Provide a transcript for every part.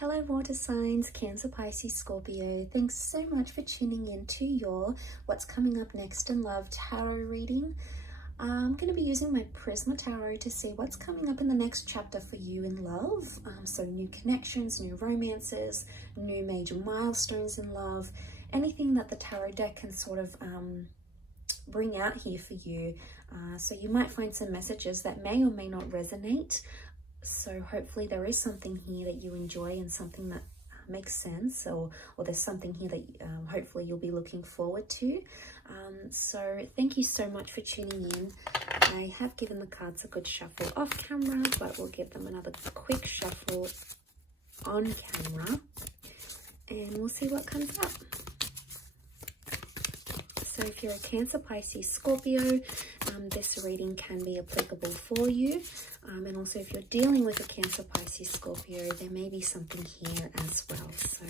Hello water signs, Cancer, Pisces, Scorpio. Thanks so much for tuning in to your What's Coming Up Next in Love tarot reading. I'm going to be using my Prisma Tarot to see what's coming up in the next chapter for you in love. So new connections, new romances, new major milestones in love, anything that the tarot deck can sort of bring out here for you. So you might find some messages that may or may not resonate. So hopefully there is something here that you enjoy and something that makes sense, or there's something here that hopefully you'll be looking forward to. So thank you so much for tuning in. I have given the cards a good shuffle off camera, but we'll give them another quick shuffle on camera and we'll see what comes up. So if you're a Cancer, Pisces, Scorpio, this reading can be applicable for you. And also if you're dealing with a Cancer, Pisces, Scorpio, there may be something here as well. So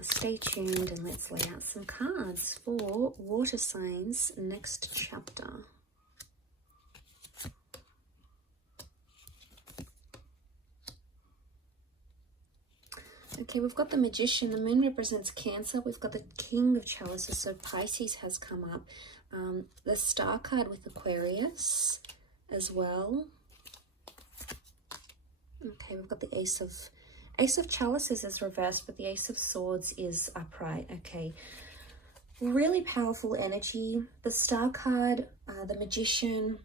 stay tuned and let's lay out some cards for water signs next chapter. Okay, we've got the Magician. The moon represents Cancer. We've got the King of Chalices, so Pisces has come up. The Star card with Aquarius as well. Okay, we've got the Ace of Chalices is reversed, but the Ace of Swords is upright. Okay, really powerful energy. The Star card, the Magician,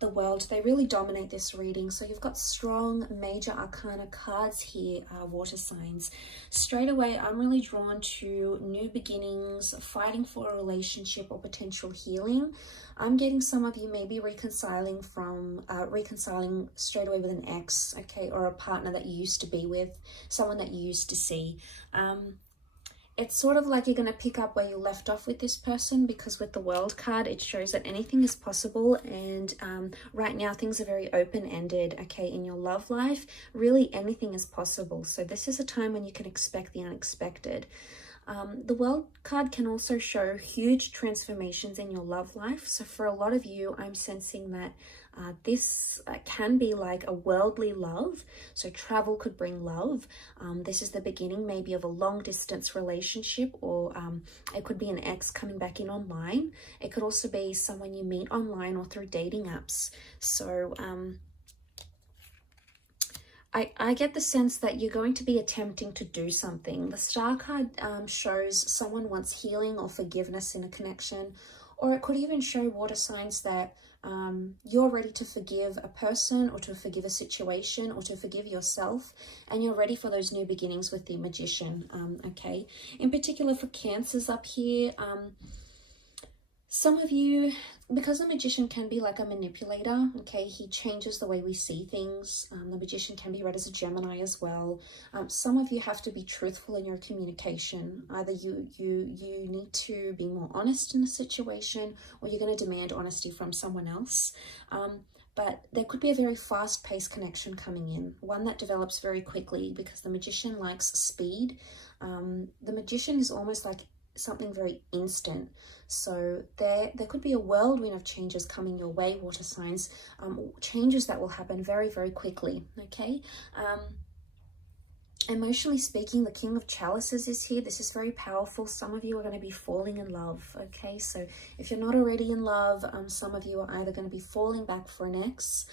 the World, they really dominate this reading. So you've got strong major arcana cards here, water signs. Straight away, I'm really drawn to new beginnings, fighting for a relationship or potential healing. I'm getting some of you maybe reconciling straight away with an ex, okay, or a partner that you used to be with, someone that you used to see. It's sort of like you're going to pick up where you left off with this person, because with the World card, it shows that anything is possible. And right now, things are very open-ended, okay, in your love life. Really, anything is possible. So this is a time when you can expect the unexpected. The World card can also show huge transformations in your love life. So for a lot of you, I'm sensing that this can be like a worldly love. So travel could bring love. This is the beginning maybe of a long distance relationship, or it could be an ex coming back in online. It could also be someone you meet online or through dating apps. So I get the sense that you're going to be attempting to do something. The Star card shows someone wants healing or forgiveness in a connection, or it could even show water signs that you're ready to forgive a person or to forgive a situation or to forgive yourself, and you're ready for those new beginnings with the Magician, okay? In particular for Cancers up here, some of you, because the Magician can be like a manipulator, okay, he changes the way we see things. The Magician can be read as a Gemini as well. Some of you have to be truthful in your communication. Either you need to be more honest in a situation, or you're going to demand honesty from someone else. But there could be a very fast-paced connection coming in, one that develops very quickly, because the Magician likes speed. The Magician is almost like something very instant. So there could be a whirlwind of changes coming your way, water signs, changes that will happen very, very quickly, okay? Emotionally speaking, the King of Chalices is here. This is very powerful. Some of you are going to be falling in love, okay? So if you're not already in love, some of you are either going to be falling back for an ex,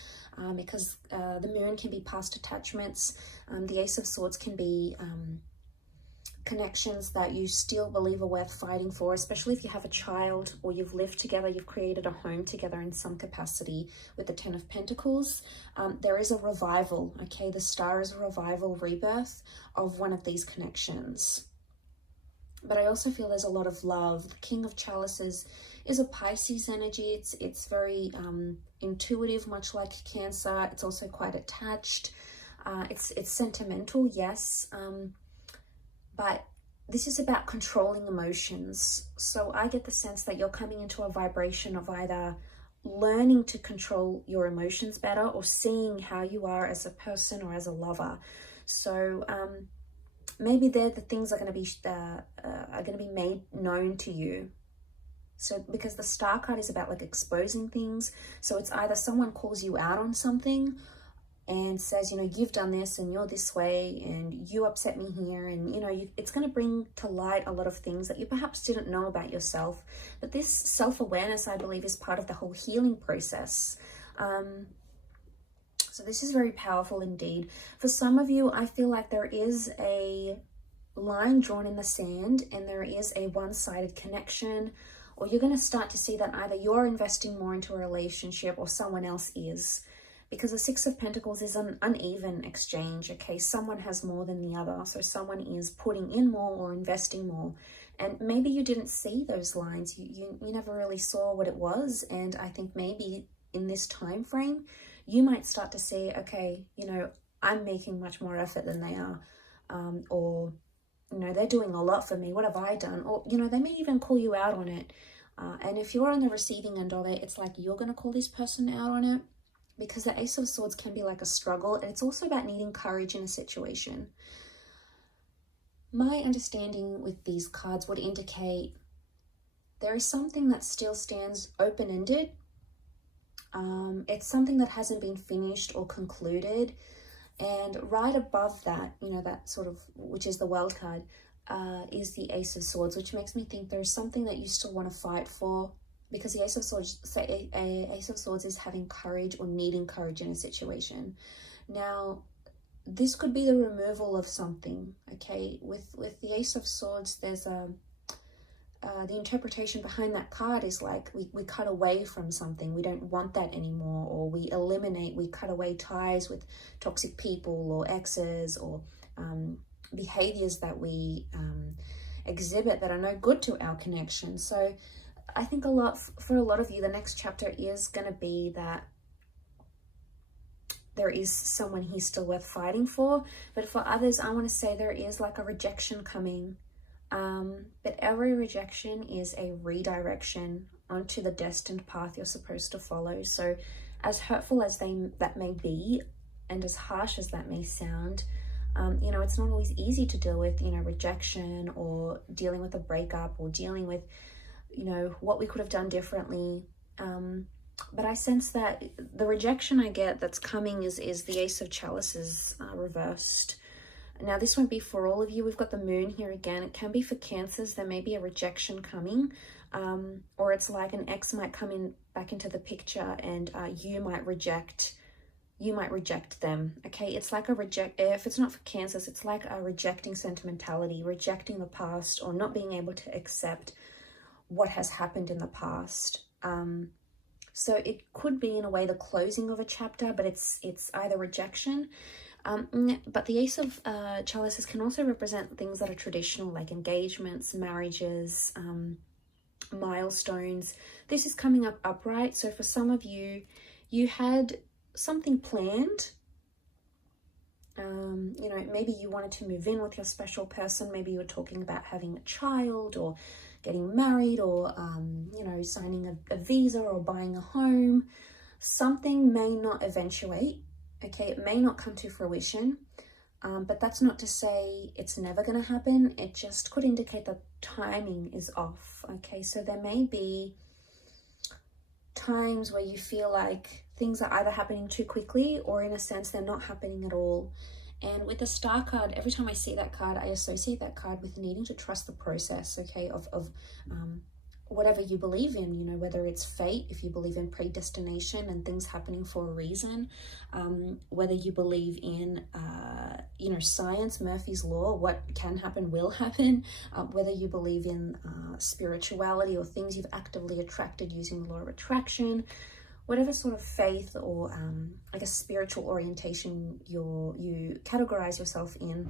because the moon can be past attachments. The Ace of Swords can be connections that you still believe are worth fighting for, especially if you have a child or you've lived together, you've created a home together in some capacity. With the Ten of Pentacles, there is a revival, okay? The Star is a revival, rebirth of one of these connections. But I also feel there's a lot of love. The King of Chalices is a Pisces energy. It's very intuitive, much like Cancer. It's also quite attached. It's sentimental, yes. But this is about controlling emotions. So I get the sense that you're coming into a vibration of either learning to control your emotions better, or seeing how you are as a person or as a lover. So maybe the things are going to be made known to you. So because the Star card is about like exposing things. So it's either someone calls you out on something, and says, you know, you've done this and you're this way and you upset me here. And, you know, it's going to bring to light a lot of things that you perhaps didn't know about yourself. But this self-awareness, I believe, is part of the whole healing process. So this is very powerful indeed. For some of you, I feel like there is a line drawn in the sand and there is a one-sided connection, or you're going to start to see that either you're investing more into a relationship or someone else is. Because the Six of Pentacles is an uneven exchange, okay? Someone has more than the other. So someone is putting in more or investing more. And maybe you didn't see those lines. You never really saw what it was. And I think maybe in this time frame, you might start to see, okay, you know, I'm making much more effort than they are. Or, you know, they're doing a lot for me. What have I done? Or, you know, they may even call you out on it. And if you're on the receiving end of it, it's like you're going to call this person out on it. Because the Ace of Swords can be like a struggle, and it's also about needing courage in a situation. My understanding with these cards would indicate there is something that still stands open-ended. It's something that hasn't been finished or concluded. And right above that, you know, that sort of, which is the World card, is the Ace of Swords, which makes me think there's something that you still want to fight for. Because the Ace of Swords, Ace of Swords is having courage or needing courage in a situation. Now, this could be the removal of something, okay? With the Ace of Swords, there's the interpretation behind that card is like we cut away from something. We don't want that anymore, or we cut away ties with toxic people or exes or behaviors that we exhibit that are no good to our connection. So I think for a lot of you, the next chapter is going to be that there is someone here still worth fighting for. But for others, I want to say there is like a rejection coming. But every rejection is a redirection onto the destined path you're supposed to follow. So as hurtful as that may be, and as harsh as that may sound, you know, it's not always easy to deal with, you know, rejection or dealing with a breakup or dealing with, you know, what we could have done differently. But I sense that the rejection I get that's coming is the Ace of Chalices reversed. Now, this won't be for all of you. We've got the Moon here again. It can be for Cancers. There may be a rejection coming, or it's like an ex might come back into the picture, and you might reject them. Okay, it's like if it's not for Cancers, it's like a rejecting sentimentality, rejecting the past, or not being able to accept what has happened in the past. So it could be in a way the closing of a chapter, but it's either rejection. But the Ace of Chalices can also represent things that are traditional, like engagements, marriages, milestones. This is coming up upright. So for some of you, you had something planned. You know, maybe you wanted to move in with your special person. Maybe you were talking about having a child or getting married or, you know, signing a visa or buying a home. Something may not eventuate. Okay, it may not come to fruition, but that's not to say it's never going to happen. It just could indicate that timing is off. Okay, so there may be times where you feel like things are either happening too quickly or in a sense they're not happening at all. And with the Star card, every time I see that card, I associate that card with needing to trust the process, okay, of whatever you believe in, you know, whether it's fate, if you believe in predestination and things happening for a reason, whether you believe in, you know, science, Murphy's Law, what can happen will happen, whether you believe in spirituality or things you've actively attracted using the law of attraction, whatever sort of faith or, I guess, spiritual orientation you categorize yourself in,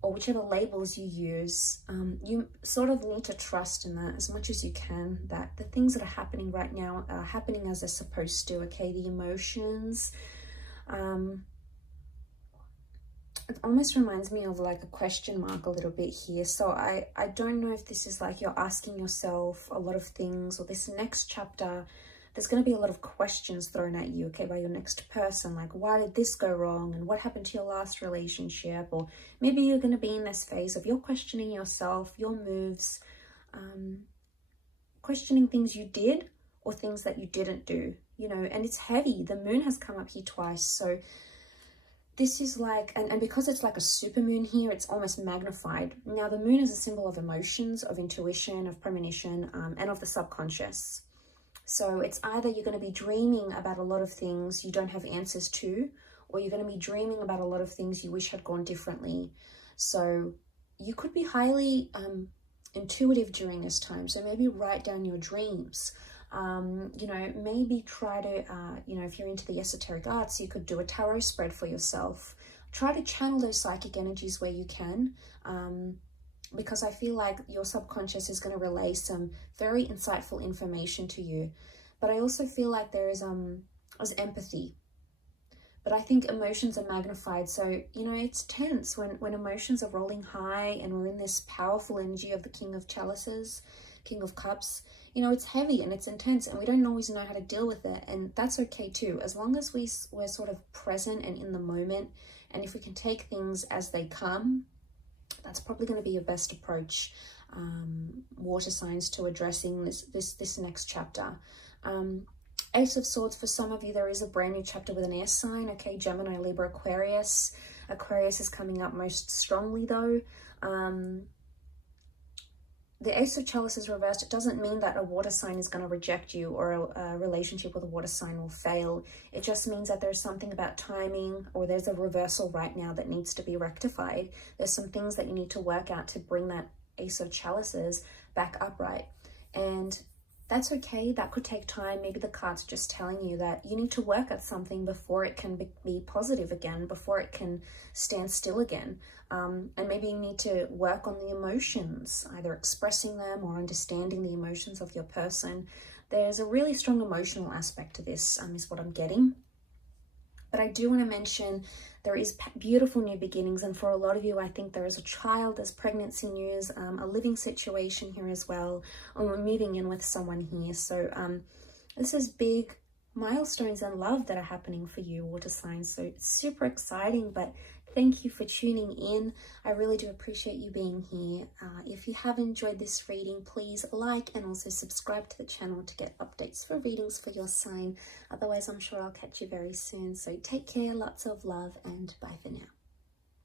or whichever labels you use, you sort of need to trust in that as much as you can, that the things that are happening right now are happening as they're supposed to, okay? The emotions, it almost reminds me of like a question mark a little bit here. So I don't know if this is like you're asking yourself a lot of things, or this next chapter, there's going to be a lot of questions thrown at you, okay, by your next person, like, why did this go wrong, and what happened to your last relationship? Or maybe you're going to be in this phase of you're questioning yourself, your moves, questioning things you did or things that you didn't do, you know, and it's heavy. The Moon has come up here twice, so this is like, and because it's like a super moon here, it's almost magnified. Now, the moon is a symbol of emotions, of intuition, of premonition, and of the subconscious. So it's either you're going to be dreaming about a lot of things you don't have answers to, or you're going to be dreaming about a lot of things you wish had gone differently. So you could be highly intuitive during this time. So maybe write down your dreams. You know, maybe try to, you know, if you're into the esoteric arts, you could do a tarot spread for yourself. Try to channel those psychic energies where you can, because I feel like your subconscious is going to relay some very insightful information to you. But I also feel like there is empathy. But I think emotions are magnified. So, you know, it's tense when emotions are rolling high and we're in this powerful energy of the King of Chalices, King of Cups. You know, it's heavy and it's intense and we don't always know how to deal with it. And that's okay too. As long as we're sort of present and in the moment, and if we can take things as they come, that's probably going to be your best approach, water signs, to addressing this next chapter. Ace of Swords, for some of you, there is a brand new chapter with an air sign. Okay, Gemini, Libra, Aquarius. Aquarius is coming up most strongly though. The Ace of Chalices reversed, it doesn't mean that a water sign is going to reject you or a relationship with a water sign will fail. It just means that there's something about timing, or there's a reversal right now that needs to be rectified. There's some things that you need to work out to bring that Ace of Chalices back upright. And that's okay. That could take time. Maybe the cards are just telling you that you need to work at something before it can be positive again, before it can stand still again. And maybe you need to work on the emotions, either expressing them or understanding the emotions of your person. There's a really strong emotional aspect to this, is what I'm getting. But I do want to mention there is beautiful new beginnings. And for a lot of you, I think there is a child, there's pregnancy news, a living situation here as well. And we're moving in with someone here. So this is big milestones in love that are happening for you, water signs. So it's super exciting, but thank you for tuning in. I really do appreciate you being here. If you have enjoyed this reading, please like and also subscribe to the channel to get updates for readings for your sign. Otherwise, I'm sure I'll catch you very soon. So take care, lots of love, and bye for now.